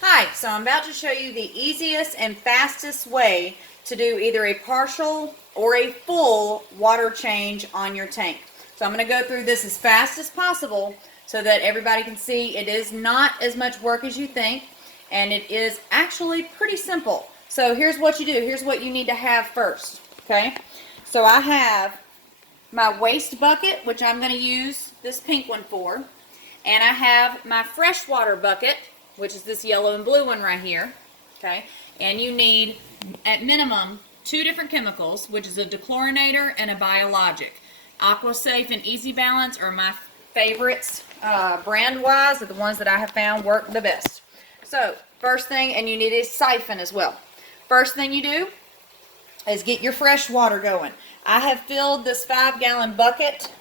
Hi, so I'm about to show you the easiest and fastest way to do either a partial or a full water change on your tank. So I'm going to go through this as fast as possible so that everybody can see it is not as much work as you think, and it is actually pretty simple. So here's what you do. Here's what you need to have first, okay? So I have my waste bucket, which I'm going to use this pink one for, and I have my freshwater bucket, which is this yellow and blue one right here, okay? And you need, at minimum, 2 different chemicals, which is a dechlorinator and a biologic. AquaSafe and Easy Balance are my favorites, brand-wise, are the ones that I have found work the best. So, first thing, and you need a siphon as well. First thing you do is get your fresh water going. I have filled this 5-gallon bucket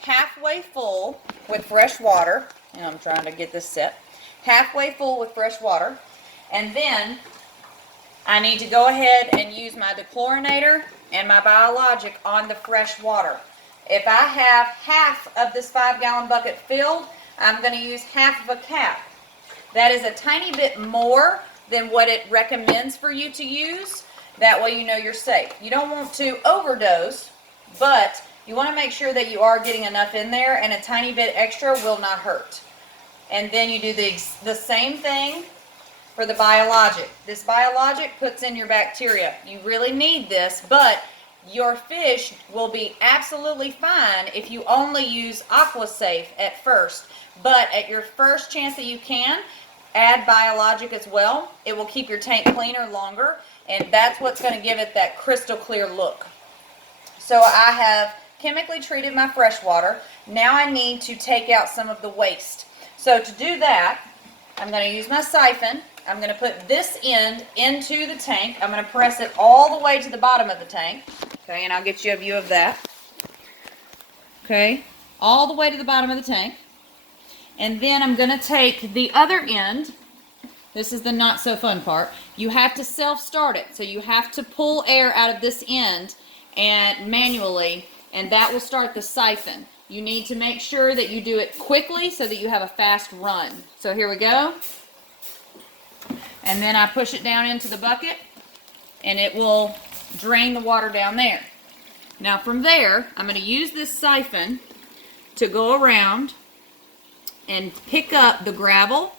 halfway full with fresh water, and I'm trying to get this set. Halfway full with fresh water, and then I need to go ahead and use my dechlorinator and my biologic on the fresh water. If I have half of this 5-gallon bucket filled, I'm going to use half of a cap. That is a tiny bit more than what it recommends for you to use. That way you know you're safe. You don't want to overdose, but you want to make sure that you are getting enough in there, and a tiny bit extra will not hurt. And then you do the same thing for the biologic. This biologic puts in your bacteria. You really need this, but your fish will be absolutely fine if you only use AquaSafe at first. But at your first chance that you can, add biologic as well. It will keep your tank cleaner longer, and that's what's going to give it that crystal clear look. So I have chemically treated my fresh water. Now I need to take out some of the waste. So to do that, I'm going to use my siphon. I'm going to put this end into the tank. I'm going to press it all the way to the bottom of the tank. Okay, and I'll get you a view of that. Okay, all the way to the bottom of the tank. And then I'm going to take the other end. This is the not so fun part. You have to self-start it. So you have to pull air out of this end and manually, and that will start the siphon. You need to make sure that you do it quickly so that you have a fast run. So here we go. And then I push it down into the bucket, and it will drain the water down there. Now from there, I'm going to use this siphon to go around and pick up the gravel,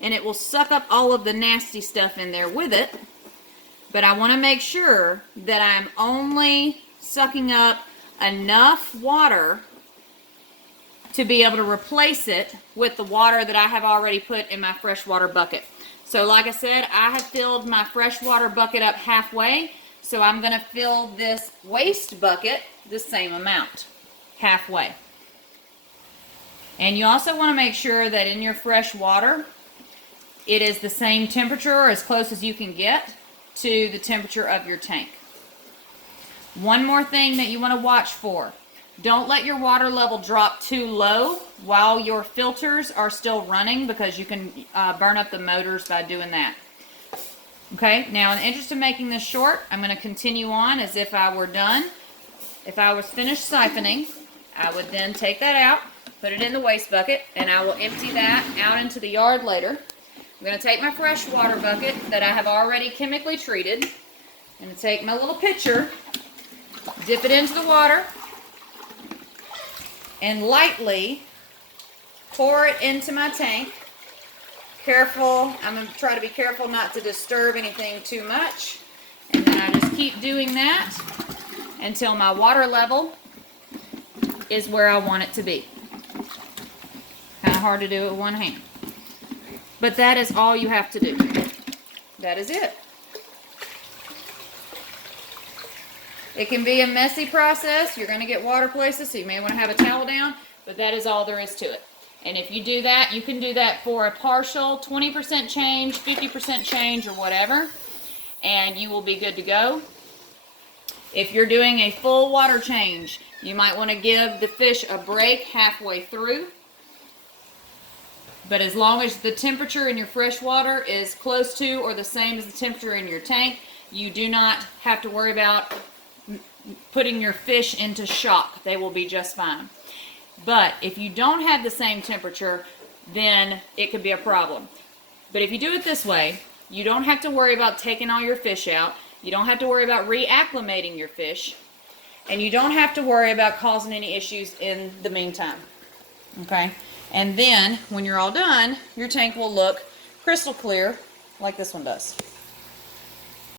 and it will suck up all of the nasty stuff in there with it. But I want to make sure that I'm only sucking up enough water to be able to replace it with the water that I have already put in my freshwater bucket. So like I said, I have filled my freshwater bucket up halfway, so I'm going to fill this waste bucket the same amount, halfway. And you also want to make sure that in your fresh water, it is the same temperature or as close as you can get to the temperature of your tank. One more thing that you want to watch for. Don't let your water level drop too low while your filters are still running, because you can burn up the motors by doing that. Okay, now in the interest of making this short, I'm going to continue on as if I were done. If I was finished siphoning, I would then take that out, put it in the waste bucket, and I will empty that out into the yard later. I'm going to take my fresh water bucket that I have already chemically treated. I'm going to take my little pitcher, dip it into the water, and lightly pour it into my tank. Careful, I'm going to try to be careful not to disturb anything too much. And then I just keep doing that until my water level is where I want it to be. Kind of hard to do it with one hand. But that is all you have to do. That is it. It can be a messy process. You're going to get water places, so you may want to have a towel down, but that is all there is to it. And if you do that, you can do that for a partial 20% change, 50% change, or whatever, and you will be good to go. If you're doing a full water change, you might want to give the fish a break halfway through. But as long as the temperature in your fresh water is close to or the same as the temperature in your tank, you do not have to worry about putting your fish into shock. They will be just fine. But if you don't have the same temperature, then it could be a problem. But if you do it this way, you don't have to worry about taking all your fish out. You don't have to worry about reacclimating your fish. And you don't have to worry about causing any issues in the meantime. Okay? And then, when you're all done, your tank will look crystal clear like this one does.